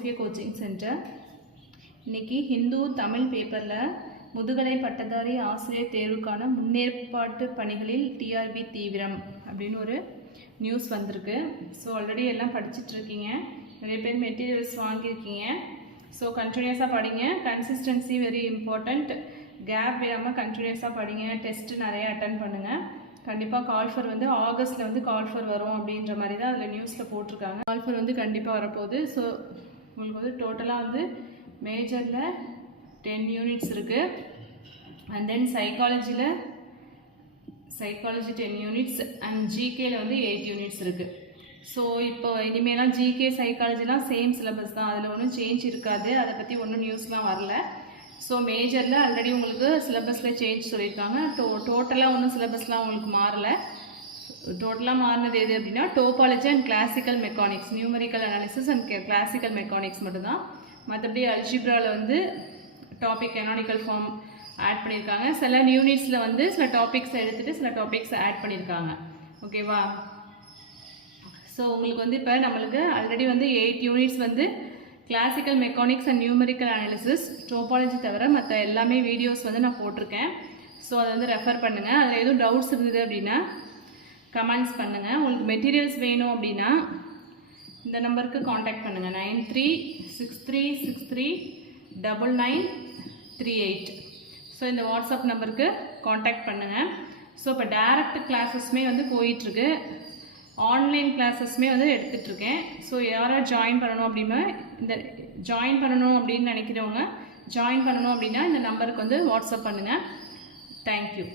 Sofia coaching centre. இன்றைக்கி ஹிந்து தமிழ் பேப்பரில் முதுகலை பட்டதாரி ஆசிரியர் தேர்வுக்கான முன்னேற்பாட்டு பணிகளில் டிஆர்பி தீவிரம் அப்படின்னு ஒரு நியூஸ் வந்திருக்கு. ஸோ ஆல்ரெடி எல்லாம் படிச்சுட்ருக்கீங்க, நிறைய பேர் மெட்டீரியல்ஸ் வாங்கியிருக்கீங்க. ஸோ கண்டினியூஸாக படிங்க, கன்சிஸ்டன்சி வெரி இம்பார்ட்டண்ட். கேப் விடாமல் கண்டினியூஸாக படிங்க, டெஸ்ட்டு நிறைய அட்டன் பண்ணுங்கள். கண்டிப்பாக கால்ஃபர் வந்து ஆகஸ்ட்டில் வந்து கால்ஃபர் வரும் அப்படின்ற மாதிரி தான் அதில் நியூஸில் போட்டிருக்காங்க. கால்ஃபர் வந்து கண்டிப்பாக வரப்போகுது. ஸோ உங்களுக்கு வந்து டோட்டலாக வந்து மேஜரில் 10 யூனிட்ஸ் இருக்குது. And then psychology 10 units and ஜிகேயில் வந்து 8 யூனிட்ஸ் இருக்குது. ஸோ இப்போ இனிமேலாம் ஜிகே சைக்காலஜிலாம் சேம் சிலபஸ் தான், அதில் ஒன்றும் சேஞ்ச் இருக்காது. அதை பற்றி ஒன்றும் நியூஸ்லாம் வரல. ஸோ மேஜரில் ஆல்ரெடி உங்களுக்கு சிலபஸில் சேஞ்ச் சொல்லியிருக்காங்க. டோட்டலாக ஒன்றும் சிலபஸ்லாம் உங்களுக்கு மாறலை. டோட்டலாக மாறினது எது அப்படின்னா topology and classical mechanics, numerical analysis and classical mechanics மட்டும்தான். மற்றபடி அல்ஜிப்ராவில் வந்து டாபிக் கனானிக்கல் ஃபார்ம் ஆட் பண்ணியிருக்காங்க. சில யூனிட்ஸில் வந்து சில டாபிக்ஸை எடுத்துகிட்டு சில டாபிக்ஸை ஆட் பண்ணியிருக்காங்க. ஓகேவா? ஸோ உங்களுக்கு வந்து இப்போ நம்மளுக்கு ஆல்ரெடி வந்து 8 யூனிட்ஸ் வந்து classical mechanics and numerical analysis, topology தவிர மற்ற எல்லாமே வீடியோஸ் வந்து நான் போட்டிருக்கேன். ஸோ அதை வந்து ரெஃபர் பண்ணுங்கள். அதில் எதுவும் டவுட்ஸ் இருந்தது அப்படின்னா கமெண்ட்ஸ் பண்ணுங்கள். உங்களுக்கு மெட்டீரியல்ஸ் வேணும் அப்படின்னா இந்த நம்பருக்கு காண்டாக்ட் பண்ணுங்கள், 9363639938. ஸோ இந்த வாட்ஸ்அப் நம்பருக்கு காண்டாக்ட் பண்ணுங்கள். ஸோ இப்போ டேரக்ட் கிளாஸஸ்மே வந்து போயிட்டுருக்கு, ஆன்லைன் கிளாஸஸ்மே வந்து எடுத்துகிட்ருக்கேன். ஸோ யாராவது ஜாயின் பண்ணணும் அப்படின்னா நினைக்கிறவங்க ஜாயின் பண்ணணும் அப்படின்னா இந்த நம்பருக்கு வந்து வாட்ஸ்அப் பண்ணுங்கள். தேங்க்யூ.